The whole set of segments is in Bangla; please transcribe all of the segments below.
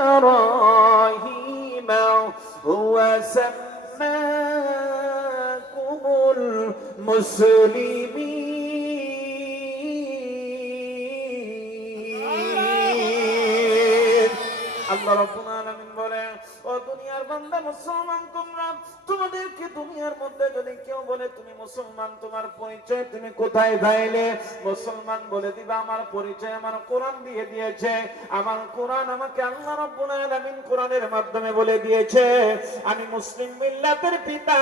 إبراهيم هو سماكم المسلمين আল্লাহ রাব্বুল আলামিন বলেন, ও দুনিয়ার বান্দা মুসলমান তোমরা, তোমাদেরকে দুনিয়ার মধ্যে যদি কেউ বলে তুমি মুসলমান, তোমার পরিচয় তুমি কোথায় পাইলে? মুসলমান বলে দিবা আমার পরিচয় আমার কোরআন দিয়ে দিয়েছে। আমার কোরআন আমাকে আল্লাহ রাব্বুল আলামিন কোরআনের মাধ্যমে বলে দিয়েছে আমি মুসলিম মিল্লাতের পিতা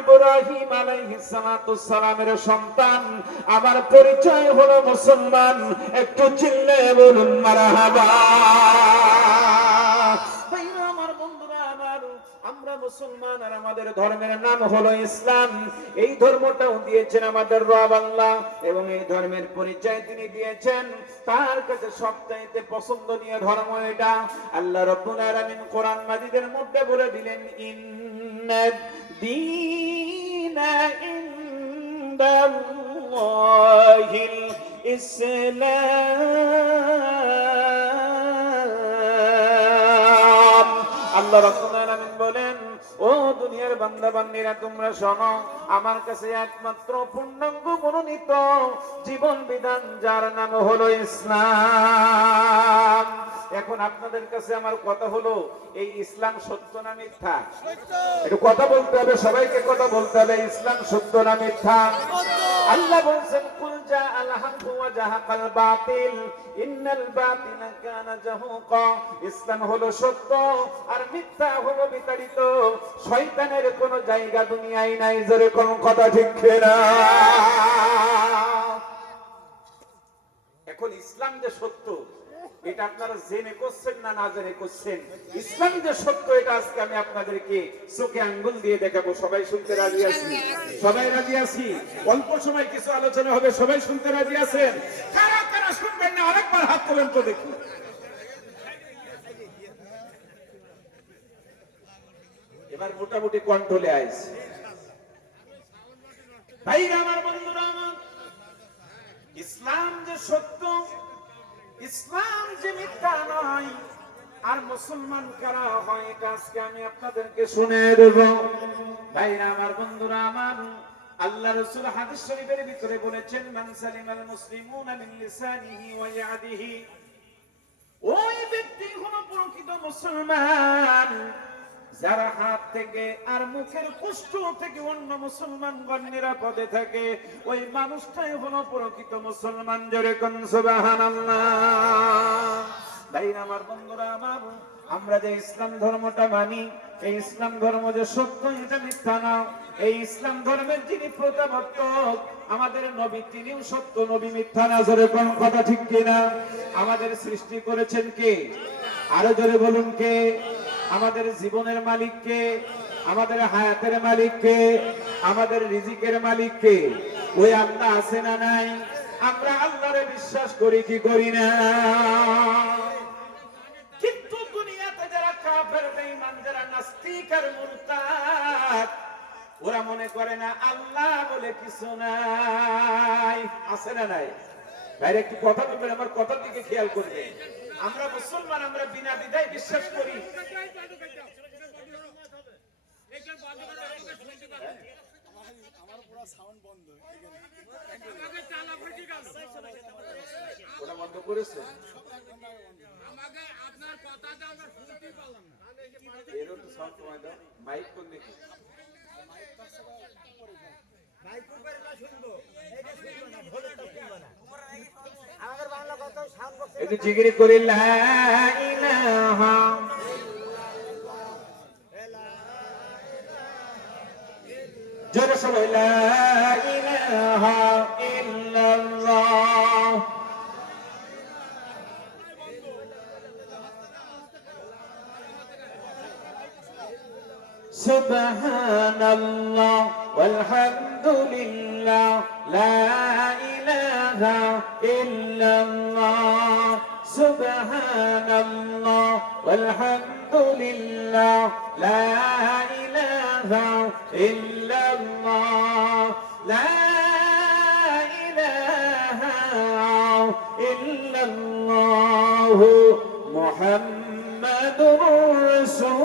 ইব্রাহিম আলাইহিস সালাতুস সালামের সন্তান, আমার পরিচয় হলো মুসলমান। একটু চিল্লায়ে বলুন মারহাবা। আমরা মুসলমান আর আমাদের ধর্মের নাম হলো ইসলাম। এই ধর্মটাও দিয়েছেন আমাদের রব আল্লাহ এবং এই ধর্মের পরিচয় তিনি দিয়েছেন। তার কাছে সবচাইতে পছন্দনীয় ধর্ম এটা। আল্লাহ রাব্বুল আলামিন কোরআন মাজিদের মধ্যে বলে দিলেন, ইন্নাদ দীনা ইনদাল্লাহিল ইসলাম। আল্লাহ রাব্বুল আলামিন বলেন, ও দুনিয়ার বান্দা বান্দীরা তোমরা শোনো, আমার কাছে একমাত্র পূর্ণাঙ্গ মনোনীত জীবন বিধান যার নাম হলো ইসলাম। এখন আপনাদের কাছে আমার কথা হলো, এই ইসলাম সত্য না মিথ্যা? একটু কথা বলতে হবে, সবাইকে কথা বলতে হবে। ইসলাম সত্য না মিথ্যা? আল্লাহ বলেন, কুল জা আল হক ওয়া জাহাকাল বাতিল ইন্নাল বাতিলা কানা জাহুকা। ইসলাম হলো সত্য আর মিথ্যা হলো বিতাড়িত। শয়তানের কোনো জায়গা দুনিয়ায় নাই। জোরে কোন কথা ঠিক না? এখন ইসলাম যে সত্য এটা আপনারা জেনে করছেন না না জেনে করছেন? ইসলাম যে সত্য এটা আজকে আমি আপনাদেরকে চোখে আঙ্গুল দিয়ে দেখাবো। সবাই শুনতে রাজি আছি? সবাই রাজি আছি? অল্প সময় কিছু আলোচনা হবে, সবাই শুনতে রাজি আছেন? কারা কারা শুনবেন না আরেকবার হাত তোলেন তো দেখি। এবার মোটামুটি কন্ট্রোলে আইছে। ভাইরা আমার, বন্ধুরা আমার, ইসলাম যে সত্য, ইসলাম যে মিথ্যা নয়, আর মুসলমান কারা হয় এটা আজকে আমি আপনাদেরকে শুনিয়ে দেব। ভাইরা আমার, বন্ধুরা আমার, আল্লাহ রাসূল হাদিস শরীফের ভিতরে বলেছেন, মান সালিমাল মুসলিমুনা মিন লিসানিহি ওয়া ইয়াদিহি, ওই ব্যক্তি হলো প্রকৃত মুসলমান যারা হাত থেকে আর মুখের কুষ্ঠ থেকে অন্য মুসলমানগণ নিরাপদে থাকে। ওই মানুষটাই হলো প্রকৃত মুসলমান। জোরে কোন সুবহানাল্লাহ। ভাইরা আমার, বন্ধুরা আমার, আমরা যে ইসলাম ধর্মটা মানি, এই ইসলাম ধর্ম যে সত্য এটা মিথ্যা না। এই ইসলাম ধর্মের যিনি প্রতিপাদক আমাদের নবী, তিনিও সত্য নবী, মিথ্যা না। জোরে কোন কথা ঠিক কিনা? আমাদের সৃষ্টি করেছেন কে? আরো জোরে বলুন কে? আমাদের জীবনের মালিক কে? আমাদের হায়াতের মালিক কে? আমাদের রিজিকের মালিক কে? ওই আল্লাহ আছে না নাই? আমরা আল্লাহরে বিশ্বাস করি কি করি না? কিন্তু দুনিয়াতে যারা কাফের, বেঈমান, যারা নাস্তিক আর মুরতাদ, ওরা মনে করে না আল্লাহ বলে কিছু নাই। আছে না নাই? ভাই একটু কথা বলবেন, আমার কথার দিকে খেয়াল করবেন। আমরা মুসলমান, আমরা বিনা দ্বিধায় বিশ্বাস করি ওটা বন্ধ করেছে। মাইক কোন দেখি একটু জিকির করি, লা ইলাহা জোরে সবাই, লা ইলাহা ইল্লাল্লাহ। সুবহানাল্লাহ ওয়ালহামদুলিল্লাহ, লা ইলাহা ইল্লাল্লাহ। সুবহানাল্লাহ ওয়ালহামদুলিল্লাহ, লা ইলাহা ইল্লাল্লাহ, লা ইলাহা ইল্লাল্লাহ মুহাম্মাদুর মুহাম্মাদুর রাসূলুল্লাহ।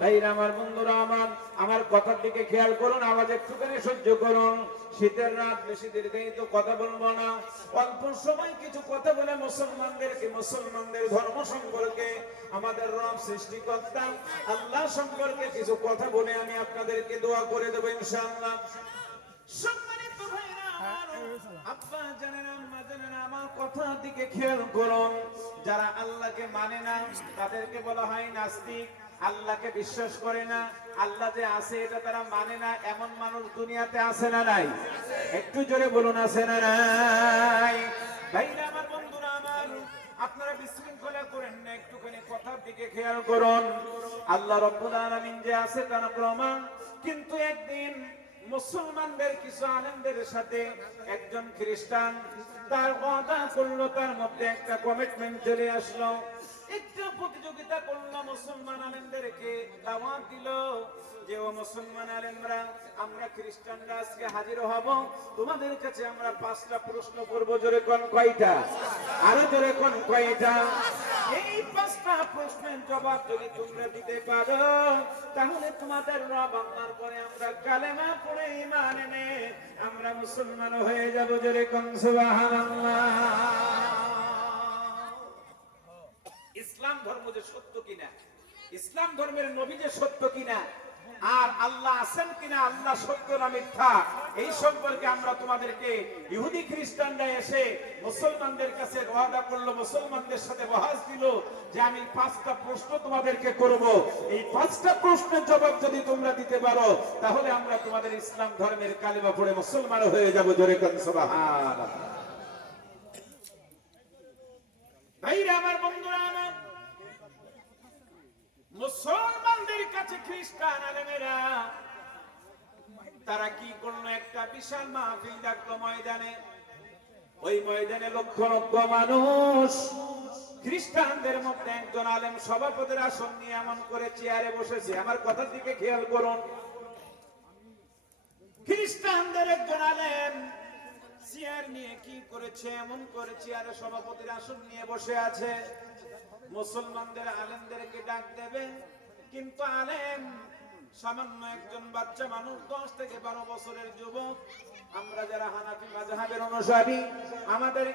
ভাইরা আমার, বন্ধুরা আমার, আমার কথার দিকে খেয়াল করুন, আওয়াজ একটুখানি সহ্য করুন। শীতের রাত, বেশি দীর্ঘায়িত কথা বলবো না, অল্প সময় কিছু কথা বলে মুসলমানদের ধর্ম সম্পর্কে, আমাদের রব সৃষ্টিকর্তা আল্লাহ সম্পর্কে কিছু কথা বলে আমি আপনাদেরকে দোয়া করে দেবো ইনশাআল্লাহ। সম্মানিত ভাইরা আমার, আব্বা জানেন, আম্মা জানেন, আমার কথার দিকে খেয়াল করুন। যারা আল্লাহকে মানে না তাদেরকে বলা হয় নাস্তিক। আল্লাহকে বিশ্বাস করে না, আল্লাহ যে আছে এটা তারা মানে না, এমন মানুষ দুনিয়াতে আছে না নাই? একটু জোরে বলুন, আছে না নাই? ভাইরা আমার, বন্ধুরা আমার, আপনারা বিশৃঙ্খলা করেন না, একটুখানি কথার দিকে খেয়াল করুন। আল্লাহ রাব্বুল আলামিন যে আছে তার প্রমাণ। কিন্তু একদিন মুসলমানদের কিছু আলেমদের সাথে একজন খ্রিস্টান তার ওয়াদা করলো, তার মধ্যে একটা কমিটমেন্ট চলে আসলো, একটা প্রতিযোগিতা করলো, মুসলমান আলেমদেরকে দাওয়াত দিল যে ও মুসলমান আলেমরা, আমরা খ্রিস্টানরা আজকে হাজির হব, তোমাদের কাছে আমরা 5টা প্রশ্ন করব। জোরে কোন কয়টা? আরো জোরে কোন কয়টা? এই 5টা প্রশ্নের জবাব যদি তোমরা দিতে পারো তাহলে তোমাদের রব আল্লাহর পরে আমরা কালেমা পড়ে ঈমান এনে আমরা মুসলমান হয়ে যাব। জোরে কোন সুবহানাল্লাহ। ইসলাম ধর্ম যে সত্য কিনা, ইসলাম ধর্মের নবী যে সত্য কিনা, আর আল্লাহ আছেন কিনা, আল্লাহ সত্য না মিথ্যা, এই সম্পর্কে আমরা তোমাদেরকে, ইহুদি খ্রিস্টানরা এসে মুসলমানদের কাছে ওয়াদা করলো, মুসলমানদের সাথে ওয়াজ দিল যে আমি 5টা প্রশ্ন তোমাদেরকে করব, এই 5টা প্রশ্নের জবাব যদি তোমরা দিতে পারো তাহলে আমরা তোমাদের ইসলাম ধর্মের কালিমা পড়ে মুসলমান হয়ে যাব। জোরে কোন সুবহানাল্লাহ। ভাইরা আমার, বন্ধুরা আমার, মুসলমানদের কাছে খ্রিস্টান আলেমেরা তারা কি করলো, একটা বিশাল মাহফিল ডাকলো ময়দানে। ওই ময়দানে লক্ষ লক্ষ মানুষ, খ্রিস্টানদের মধ্যে একজন আলেম সভাপতির আসন নিয়ে এমন করে চেয়ারে বসেছে। আমার কথার দিকে খেয়াল করুন। খ্রিস্টানদের একজন আলেম চেয়ার নিয়ে কি করেছে, এমন করে চেয়ারে সভাপতির আসন নিয়ে বসে আছে। মুসলমানদের আলেমদেরকে ডাক দেবে, কিন্তু আলেম সামান্য একজন বাচ্চা মানুষ, 10 থেকে 12 বছরের যুবক। আমরা যারা হানাফি মাযহাবের অনুসারী, আমাদের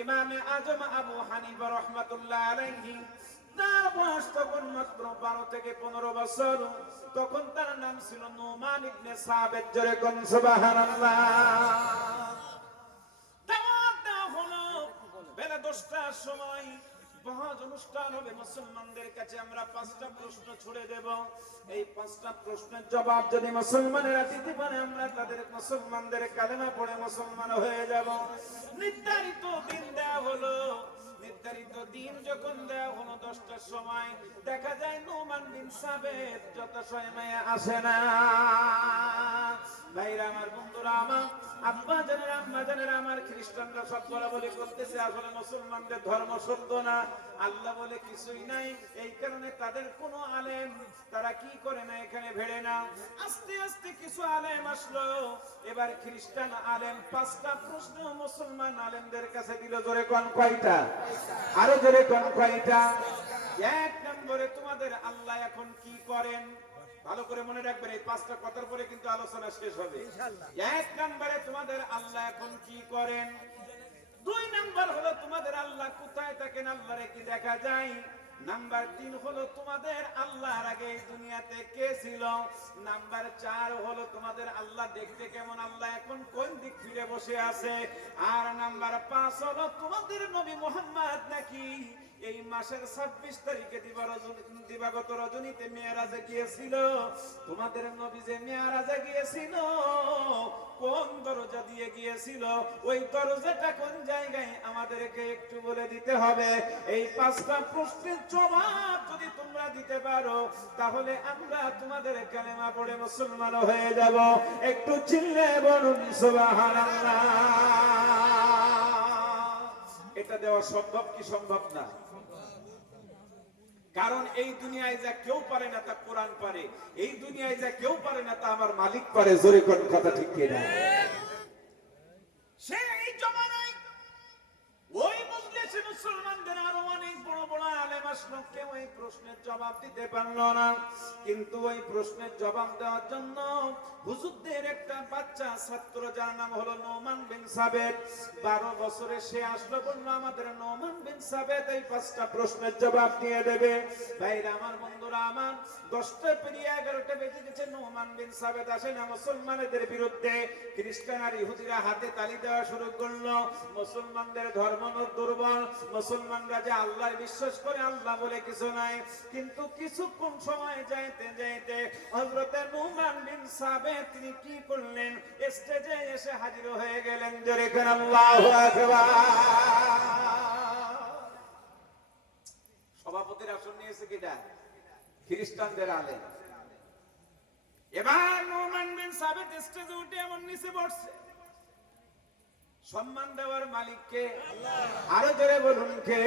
ইমামে আজম আবু হানিফা রাহমাতুল্লাহ আলাইহি, তার বয়স তখন মাত্র 12 থেকে 15 বছর। তখন তার নাম ছিল নুমান ইবনে সাবিত। জোরে কোন সুবহানাল্লাহ। দাওয়াত হলো বেলা 10টার সময়, বহজ অনুষ্ঠান হবে। মুসলমানদের কাছে আমরা 5টা প্রশ্ন ছুড়ে দেব। এই 5টা প্রশ্নের জবাব যদি মুসলমানেরা দিতে পারে আমরা তাদের, মুসলমানদের কালেমা পড়ে মুসলমান হয়ে যাব। নির্ধারিত দিন দেওয়া হলো। নির্ধারিত দিন যখন দেওয়া হলো 10টার সময়, দেখা যায় নুমান বিন সাবিত যত সময় আসে না। ভাইরা আমার, বন্ধুরা আমার, আব্বা জানেন, আম্মা জানেন, আমার খ্রিস্টানরা সব বলাবলি করতেছে আসলে মুসলমানদের ধর্ম সত্য না, আল্লাহ বলে কিছুই নাই। এই কারণে তাদের কোন আলেম তারা কি করে না, এখানে ভেড়ে না। আস্তে আস্তে কিছু আলেম আসলো। এবার খ্রিস্টান আলেম 5টা প্রশ্ন মুসলমান আলেমদের কাছে দিল। জোরে কোন কয়টা? আরো জোরে কোন কয়টা? 1 নম্বরে, তোমাদের আল্লাহ এখন কি করেন? ভালো করে মনে রাখবেন, এই 5টা কথার পরে কিন্তু আলোচনা শেষ হবে ইনশাআল্লাহ। 1 নম্বরে, তোমাদের আল্লাহ এখন কি করেন। 2 নম্বর হলো তোমাদের আল্লাহ কোথায় থাকেন, আল্লাহরে কি দেখা যায়। নাম্বার 3 হলো তোমাদের আল্লাহর আগে এই দুনিয়াতে কে ছিল। নাম্বার 4 হলো তোমাদের আল্লাহ দেখতে কেমন, আল্লাহ এখন কোন দিক ফিরে বসে আছে। আর নাম্বার 5 হলো তোমাদের নবী মুহাম্মদ নাকি এই মাসের 26 তারিখে দিবাগত রজনীতে মেরাজে গিয়েছিল। তোমাদের নবী যে মেরাজে গিয়েছিল কোন দরজা দিয়ে গিয়েছিল, ওই দরজাটা কোন জায়গায় আমাদেরকে একটু বলে দিতে হবে। এই 5টা প্রশ্নের জবাব যদি তোমরা দিতে পারো তাহলে আমরা তোমাদের কালেমা পড়ে মুসলমান হয়ে যাব। একটু চিল্লে বলুন সুবহানাল্লাহ। এটা দেওয়া সম্ভব কি সম্ভব না? কারণ এই দুনিয়ায় যা কেউ পারে না তা কোরআন পারে, এই দুনিয়ায় যা কেউ পারে না তা আমার মালিক পারে। জোরে কোন কথা ঠিক কিনা? সেই জমানায় ওই মজলিস আসলো, কেউ এই প্রশ্নের জবাব দিতে পারলো না। কিন্তু ওই প্রশ্নের জবাব দেওয়ার জন্য হুজুরদের একটা বাচ্চা ছাত্র, যার নাম হলো নোমান বিন সাবেত, 12 বছরে সে আসলো, বললো আমাদের নোমান বিন সাবেত এই 5টা প্রশ্নের জবাব দিয়ে দেবে। ভাইরা আমার, বন্ধুরা আমার, 10টা পেরিয়ে 11টা বেজে গেছে, নোমান বিন সাবেত আসে না। মুসলমানদের বিরুদ্ধে খ্রিস্টান আর ইহুদিরা হাতে তালি দেওয়া শুরু করলো। মুসলমানদের ধর্ম দুর্বল, মুসলমানরা যে আল্লাহর বিশ্বাস করে, আল্লাহ বলে কিছু নাই। কিন্তু কিছুক্ষণ সময় যাইতে যাইতে হযরত নোমান বিন সাবেত তিনি কি করলেন, স্টেজে এসে হাজির হয়ে গেলেন। জোরে করে আল্লাহু আকবার। সভাপতির আসন নিয়েছে কিটা? খ্রিস্টানদের আলেম। এবার নোমান বিন সাবেত স্টেজে উঠে এমন নিচে বসছে। সম্মান দেওয়ার মালিককে আরো জোরে বলুন কে?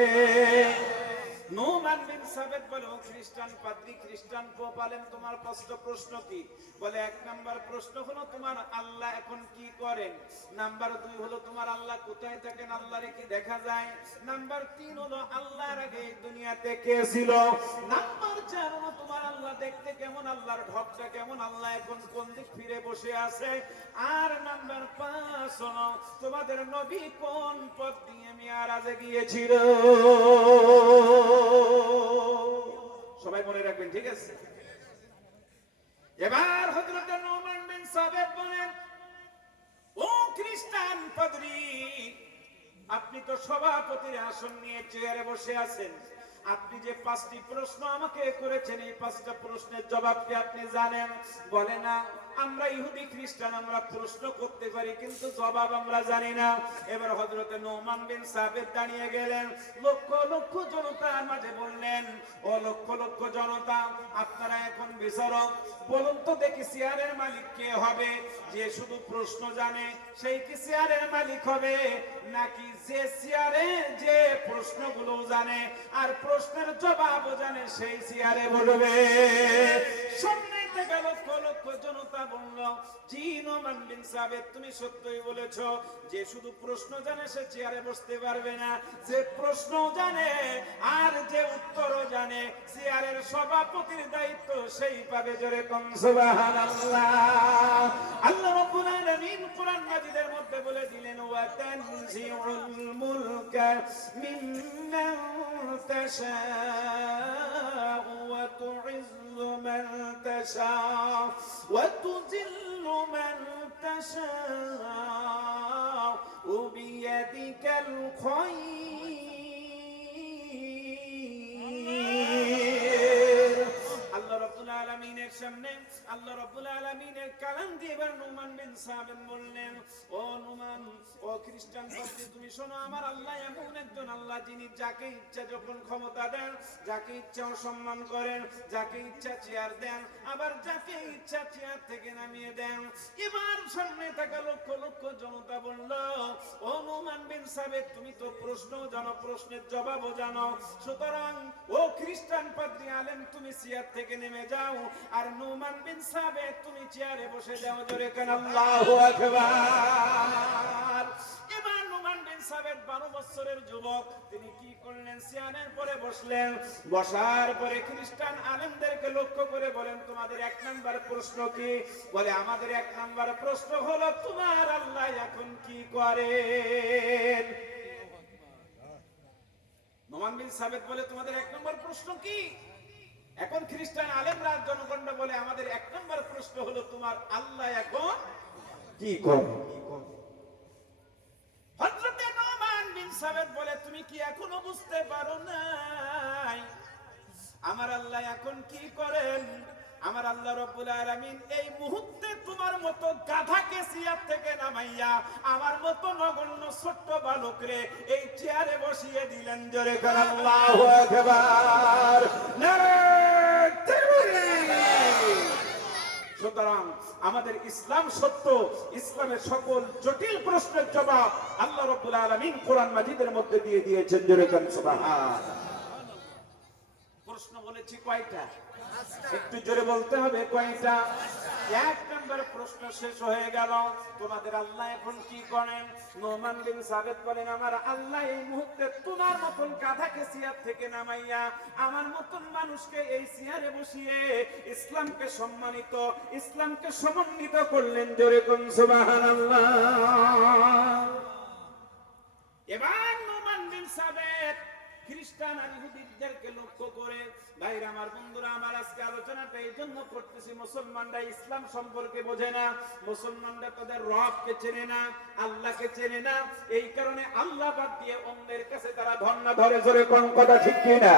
নোমান বিন সাবেত বলে, ও খ্রিস্টান পাদ্রী, খ্রিস্টান পোপ আলেম, তোমার 5টা প্রশ্ন কি? বলে 1 নাম্বার প্রশ্ন হলো তোমার আল্লাহ এখন কি করেন। নাম্বার 2 হলো তোমার আল্লাহ কোথায় থাকেন, আল্লাহরে কি দেখা যায়। নাম্বার 3 হলো আল্লাহর আগে এই দুনিয়াতে কে ছিল। নাম্বার 4 হলো তোমার আল্লাহ দেখতে কেমন, আল্লাহর ঢপটা কেমন, আল্লাহ এখন কোন দিক ফিরে বসে আছে। আর নাম্বার 5 হলো তোমাদের নবী কোন পথ দিয়ে মিরাজে গিয়েছিল। সবাই মনে রাখবেন, ঠিক আছে? এবার হযরত নোমান বিন সাবেত বলেন, ও খ্রিস্টান পাদ্রী, আপনি তো সভাপতির আসন নিয়ে চেয়ারে বসে আছেন, আপনি যে 5টি প্রশ্ন আমাকে করেছেন, এই 5টা প্রশ্নের জবাব কি আপনি জানেন? বলে না, আমরা ইহুদি খ্রিস্টান, আমরা প্রশ্ন করতে পারি কিন্তু জবাব আমরা জানি না। এবার হযরত নোমান বিন সাবেত দাঁড়িয়ে গেলেন, লক্ষ লক্ষ জনতার মাঝে বললেন, ও লক্ষ লক্ষ জনতা, আপনারা এখন বিচারক, বলুন তো দেখি চেয়ারের মালিক কে হবে? যে শুধু প্রশ্ন জানে সেই কি চেয়ারের মালিক হবে, নাকি যে চেয়ারে যে প্রশ্নগুলো জানে আর প্রশ্নের জবাবও জানে সেই চেয়ারে বলবে? সামনে থেকে লক্ষ লক্ষ জনতা বলল, জি নোমান বিন সাবেত, তুমি সত্যই বলেছো, যে শুধু প্রশ্ন জানে সে চেয়ারে বসতে পারবে না, যে প্রশ্ন জানে আর যে উত্তরও জানে চেয়ারের সভাপতির দায়িত্ব সেই পাবে। জোরে কোন সুবহানাল্লাহ। আল্লাহ রাব্বুল আলামিন কোরআন মাজিদের মধ্যে বলে দিলেন, ওয়া তানজিউল মুলকা মিম্মান তাশাউ ওয়া তুইজ্জু মান তাশাউ ওয়া তুযিল্লু মান তাশাউ বিয়াদিকাল খায়র। আল্লাহ রাব্বুল আলামিনের সামনে আল্লাহ রাব্বুল আলামিনের কালাম দিয়ে এবার নোমান বিন সাবেত বললেন, ও নোমান, ও খ্রিস্টান পাদ্রী, তুমি শোনো, আমার আল্লাহ এমন একজন আল্লাহ, যিনি যাকে ইচ্ছা যখন ক্ষমতা দেন, যাকে ইচ্ছা সম্মান করেন, যাকে ইচ্ছা চেয়ার দেন, আবার যাকে ইচ্ছা চেয়ার থেকে নামিয়ে দেন। এবার সামনে থাকা লক্ষ লক্ষ জনতা বলল, ও নোমান বিন সাবেত, তুমি তো প্রশ্ন জানো, প্রশ্নের জবাবও জানো, সুতরাং ও খ্রিস্টান পাদ্রী আলেম, তুমি চেয়ার থেকে নেমে যাও, আর নোমান বিন সাবেত তুমি চেয়ারে বসে যাও। জোরে কেন আল্লাহু আকবার। এবার নোমান বিন সাবেত 12 বছরের যুবক, তিনি কি করলেন, চেয়ারের পরে বসলেন। বসার পরে খ্রিস্টান আলেমদেরকে লক্ষ্য করে বলেন, তোমাদের 1 নাম্বার প্রশ্ন কি? বলে, আমাদের 1 নাম্বার প্রশ্ন হলো তোমার আল্লাহ এখন কি করেন। নোমান বিন সাবেত বলে, তোমাদের 1 নম্বর প্রশ্ন কি? এখন খ্রিস্টান আলেমরা জনগণরা বলে, আমাদের 1 নম্বর প্রশ্ন হলো তোমার আল্লাহ এখন কি করে। হযরত নোমান বিন সাবেত বলে, তুমি কি এখনো বুঝতে পারো নাই আমার আল্লাহ এখন কি করেন? আমার আল্লাহ রাব্বুল আলামিন এই মুহূর্তে তোমার মতো গাধাকে চেয়ার থেকে নামাইয়া আমার মতো নগণ্য ছোট্ট বালকরে এই চেয়ারে বসিয়ে দিলেন। জোরে করে আল্লাহু আকবার। নারে তাকবীর। সুতরাং আমাদের ইসলাম সত্য, ইসলামের সকল জটিল প্রশ্নের জবাব আল্লাহ রাব্বুল আলামিন কোরআন মাজিদের মধ্যে দিয়ে দিয়েছেন। জোরে করে সুবহানাল্লাহ। প্রশ্ন বলেছি কয়টা? একটু জোরে বলতে হবে কয়টা? এক নম্বর প্রশ্ন শেষ হয়ে গেল। তোমাদের আল্লাহ এখন কি করেন? নোমান বিন সাবেত বলেন, আমার আল্লাহ এই মুহূর্তে তোমার মতন গাধাকে চেয়ার থেকে নামাইয়া আমার মতন মানুষকে এই চেয়ারে বসিয়ে ইসলামকে সম্মানিত, ইসলামকে সমন্বিত করলেন। জোরে কোন সুবহানাল্লাহ। এবার নোমান বিন সাবেত খ্রিস্টান আর ইহুদিদেরকে লক্ষ্য করে, ভাইরা আমার, বন্ধুরা আমার, আজকে আলোচনাটা এই জন্য করতেছি, মুসলমানরা ইসলাম সম্পর্কে বোঝে না, মুসলমানরা তাদের রবকে চেনে না, আল্লাহকে চেনে না, এই কারণে আল্লাহ বাদ দিয়ে অন্যের কাছে তারা ধর্ণা ধরে। জোরে কোন কথা ঠিক কিনা?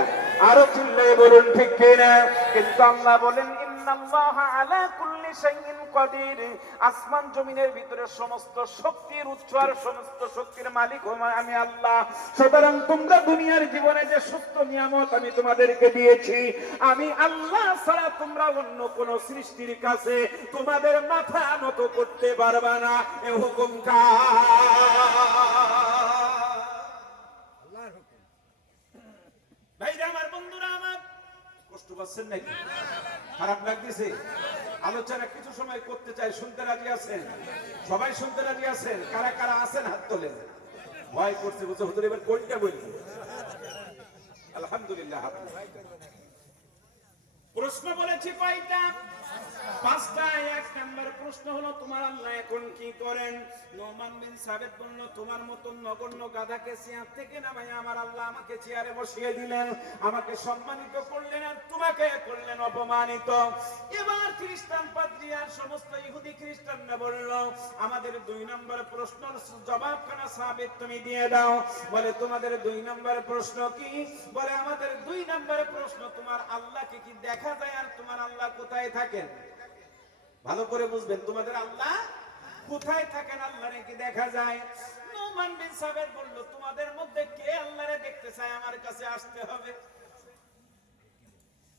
আরো চিল্লায়ে বলুন ঠিক কিনা? কিন্তু আল্লাহ বলেন, ইন্নাল্লাহা আলা কুল্লি শাইইন কাদির, আসমান জমিনের ভিতরে সমস্ত শক্তির উৎস আর সমস্ত শক্তির মালিক আমি আল্লাহ। সুতরাং তোমরা দুনিয়ার জীবনে যে সুস্থ নিয়ামত আমি তোমাদেরকে দিয়েছি, আমি আল্লাহ ছাড়া তোমরা অন্য কোন সৃষ্টির কাছে তোমাদের মাথা নত করতে পারবে না। এ হুকুম কার? ভাইরা আমার, বন্ধুরা আমার, কষ্ট পাচ্ছেন নাকি? খারাপ লাগতেছে? আলোচনা কিছু সময় করতে চাই, শুনতে রাজি আছেন? সবাই শুনতে রাজি আছেন? কারা কারা আছেন হাত তোলেন। ভয় করছে বুঝে, হুজুর এবার কোনটা বলবো? আলহামদুলিল্লাহ। প্রশ্ন বলেছি কয়টা? পাঁচটা। এক নম্বর প্রশ্ন হলো, তোমার আল্লাহ এখন কি করেন? নোমান বিন সাবেত বলল, তোমার মতন নগণ্য গাধাকে চেয়ার থেকে নামাই আমার আল্লাহ আমাকে চেয়ারে বসিয়ে দিলেন, আমাকে সম্মানিত করলেন, আর তোমাকে করলেন অপমানিত। এবার খ্রিস্টান পাদ্রী আর সমস্ত ইহুদি খ্রিস্টানরা বলল, আমাদের দুই নম্বর প্রশ্নের জবাবখানা সাবেত তুমি দিয়ে দাও। বলে, তোমাদের দুই নম্বর প্রশ্ন কি? বলে, আমাদের দুই নম্বর প্রশ্ন, তোমার আল্লাহকে কি দেখা যায়? আর তোমার আল্লাহ কোথায় থাকেন? ভালো করে বুঝবেন, তোমাদের আল্লাহ কোথায় থাকেন, আল্লাহরে কি দেখা যায়? নোমান বিন সাবেত বলল, তোমাদের মধ্যে কে আল্লাহরে দেখতে চায় আমার কাছে আসতে হবে।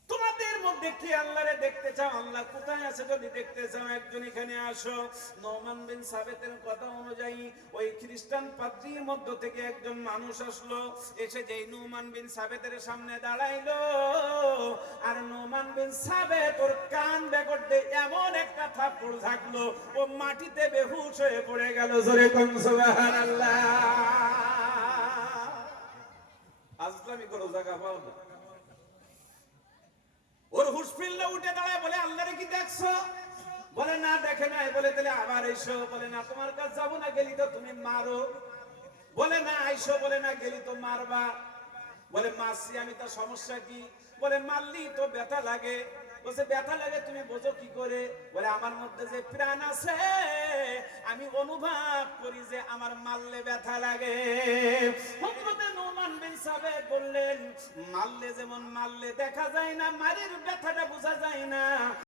তোমাদের মধ্যে কি আল্লাহরে দেখতে চাও? আল্লাহ কোথায় আছে যদি দেখতে চাও, একজন এখানে আসো। নোমান বিন সাবেতের কথা অনুযায়ী ওই খ্রিস্টান পাদ্রীর মধ্য থেকে একজন মানুষ আসলো, এসে যেই নোমান বিন সাবেতের সামনে দাঁড়াইলো, আর নোমান বিন সাবেত ওর কান বেগড়ে এমন একটা থাপ্পড় থাকলো, ও মাটিতে বেহুশ হয়ে পড়ে গেল। জোরে কোন সুবহানাল্লাহ। আজলামি কোনো জায়গা পাও না। ওর হুশ ফিরলে উঠে দাঁড়ায়, বলে, আল্লাহরে কি দেখছো? বলে, না দেখে নাই। বলে, তাহলে আবার এসো। বলে, না তোমার কাছে যাবো না, গেলি তো তুমি মারো। বলে, না আইসো। বলে, না গেলি তো মারবা। বলে, মারছি আমি, তো সমস্যা কি? বলে, মারলি তো ব্যথা লাগে। বলছে, ব্যথা লাগে তুমি বোঝো কি করে? বলে, আমার মধ্যে যে প্রাণ আছে আমি অনুভব করি যে আমার মারলে ব্যথা লাগে। হযরত নোমান বিন সাবেত বললেন, মারলে যেমন মারলে দেখা যায় না, মারের ব্যথাটা বোঝা যায় না,